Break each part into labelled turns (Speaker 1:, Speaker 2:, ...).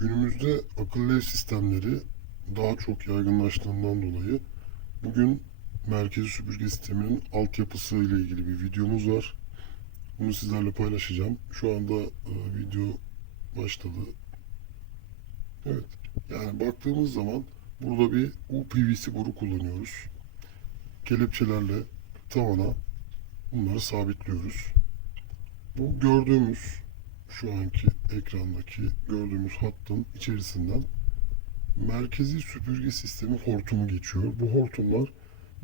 Speaker 1: Günümüzde akıllı ev sistemleri daha çok yaygınlaştığından dolayı bugün merkezi süpürge sisteminin altyapısı ile ilgili bir videomuz var. Bunu sizlerle paylaşacağım. Şu anda e, video başladı. Evet. Yani baktığımız zaman burada bir UPVC boru kullanıyoruz. Kelepçelerle tavana bunları sabitliyoruz. Bu gördüğümüz şu anki ekrandaki gördüğümüz hattın içerisinden merkezi süpürge sistemi hortumu geçiyor. Bu hortumlar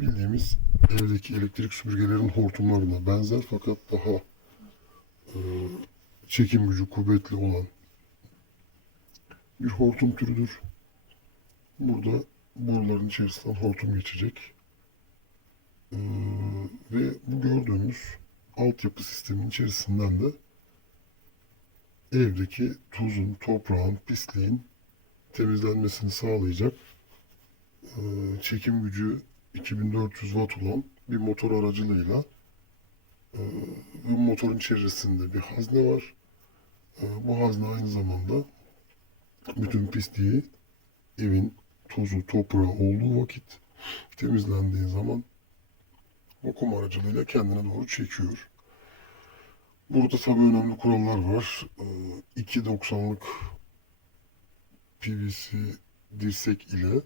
Speaker 1: bildiğimiz evdeki elektrik süpürgelerin hortumlarına benzer fakat daha e, çekim gücü kuvvetli olan bir hortum türüdür. Burada boruların içerisinden hortum geçecek. E, ve bu gördüğümüz altyapı sistemin içerisinden de evdeki tuzun, toprağın, pisliğin temizlenmesini sağlayacak e, çekim gücü 2400 watt olan bir motor aracılığıyla e, bu motorun içerisinde bir hazne var. E, bu hazne aynı zamanda bütün pisliği evin tozu, toprağı olduğu vakit temizlendiği zaman vakum aracılığıyla kendine doğru çekiyor. Burada tabii önemli kurallar var. Ee, 2.90'lık PVC dirsek ile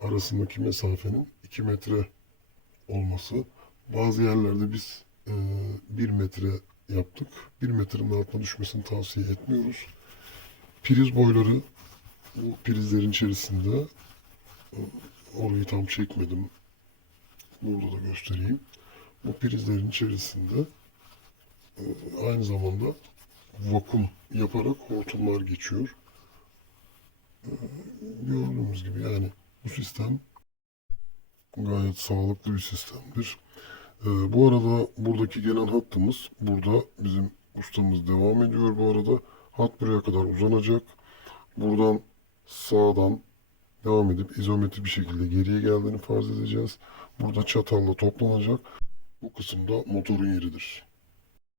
Speaker 1: arasındaki mesafenin 2 metre olması. Bazı yerlerde biz e, 1 metre yaptık. 1 metrenin altına düşmesini tavsiye etmiyoruz. Priz boyları bu prizlerin içerisinde e, orayı tam çekmedim. Burada da göstereyim. Bu prizlerin içerisinde e, aynı zamanda vakum yaparak hortumlar geçiyor. Gördüğümüz gibi yani bu sistem gayet sağlıklı bir sistemdir. E, Bu arada buradaki gelen hattımız burada bizim ustamız devam ediyor bu arada. Hat buraya kadar uzanacak. Buradan sağdan devam edip izometrik bir şekilde geriye geldiğini farz edeceğiz. Burada çatalla toplanacak. Bu kısımda motorun yeridir.